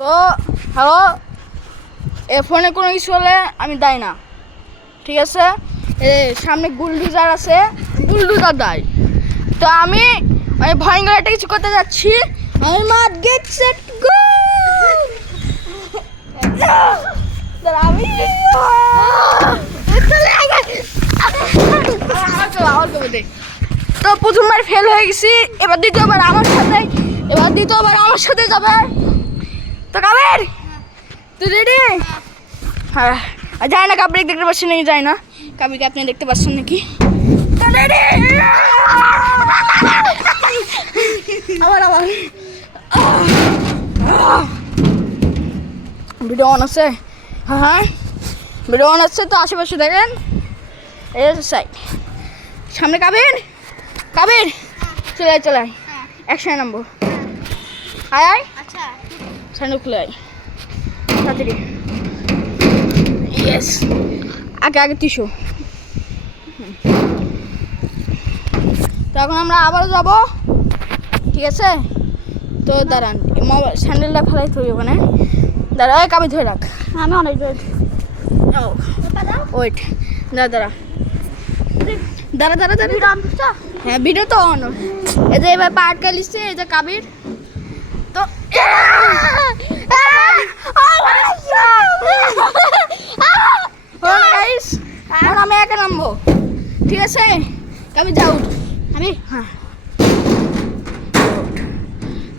তো হ্যালো, এ ফোনে কোনো কিছু হলে আমি দেয় না, ঠিক আছে? সামনে গুলডুজার আছে, গুলডুজার দেয়। তো আমি ভয়ঙ্কর একটা কিছু করতে যাচ্ছি। আমি মাঠ গেট সেট গো। তো প্রথমবার ফেল হয়ে গেছি, এবার দ্বিতীয়বার আমার সাথে যাবে। তো কাবের, তুই রেডি? হ্যাঁ, যায় না কাবের, দেখতে পাচ্ছেন নাকি? যায় না কাবিকে, আপনি দেখতে পাচ্ছেন নাকি? আবার ভিডিও অন আছে। হ্যাঁ, ভিডিও অন আছে। তো আশেপাশে দেখেন, এই সাইড সামনে কাবের চলে আয় একসাথে নামবো। আয় আচ্ছা স্যান্ডেল খুলে আয় তাড়াতাড়ি। ইয়েস, আগে 300। তো এখন আমরা আবারও যাব, ঠিক আছে? তো দাঁড়ান, মোবাইল স্যান্ডেলটা ফেলাই থই ওখানে। দাঁড়া, কাবি ধরে রাখ, আমি অনেক ওয়েট, দাঁড়া। হ্যাঁ, ভিডিও তো অন। এই যে এবার পার্ট কালিছে, এই যে কাবির। তো আমি একা নামবো, ঠিক আছে? কাবি যাও, আমি হ্যাঁ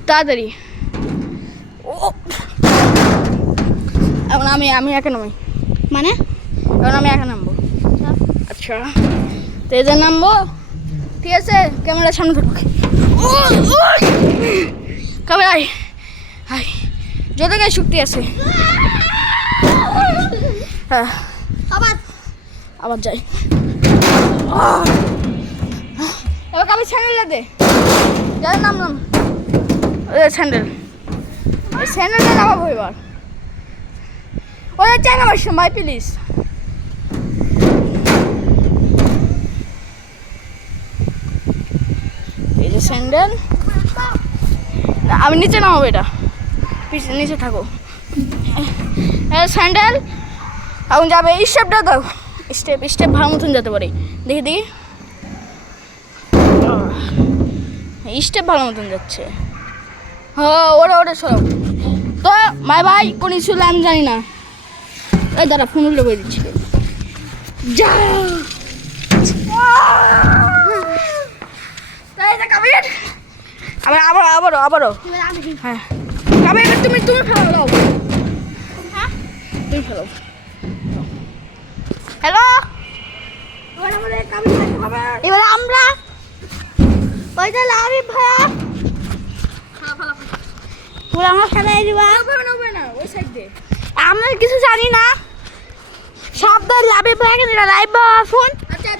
তাড়াতাড়ি। এখন আমি একা নামি, মানে এখন আমি একা নামবো। আচ্ছা, তো এই যে নামবো, ঠিক আছে? ক্যামেরার সামনে থাকবো। ক্যামেরায় যত গায়ে শক্তি আছে। হ্যাঁ, আবার যাই। এবার আমি স্যান্ডেলটা দে, যাই নাম স্যান্ডেলটা নামাবো এবার। ওরা চাই না আমার ভাই, প্লিজ। এই যে স্যান্ডেল, আমি নিচে নামাবো, এটা পিছনে নিচে থাকো। স্যান্ডেল এখন যাবে, স্টেপটা দাও, স্টেপ ভালো মতন যেতে পারে। দেখি স্টেপ ভালো মতন যাচ্ছে। হ্যাঁ, ওরা সব। তো ভাই কোন ইস্যু হলে আমি জানি না। এই দাঁড়া, ফোন উল্টে করে দিচ্ছি। যা আবারও হ্যাঁ, কাবে এবার তুমি ফেলো দাও। হ্যাঁ, তুমি ফেলো। হ্যালো, এবার আমরা ওই যে লাভি ভাইয়া পুরো আমার সাথে দিবা। ওই সাইড দিয়ে আমরা কিছু জানি না, শব্দ লাভি ভাইয়াকে দিলা লাইভ ফোন। আচ্ছা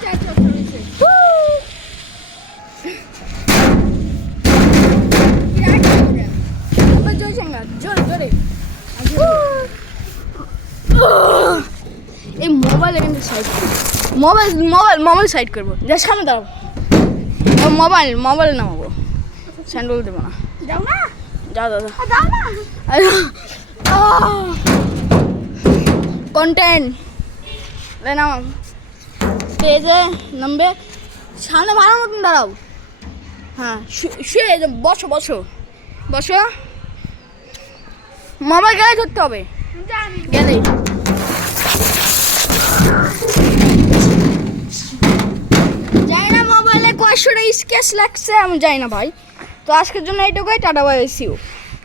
জোরে এই মোবাইল এখানে সাইড করবো, মোবাইল সাইড করবো। যা সামনে দাঁড়াবো, মোবাইল নামাবো, স্যান্ডেল দেবো না। যাও না, যাও দাদা, যাও না। কন্টেন্ট নাম পেজে নামবে, সামনে ভালো মতন দাঁড়াও। হ্যাঁ, শুয়ে বসো, মোবাইল গেলে ধরতে হবে, গেলে যাই না। মোবাইলে কয়শোটা স্কেচ লাগছে আমি যাই না ভাই। তো আজকের জন্য এইটুকুই, টাটা বাই, সি ইউ।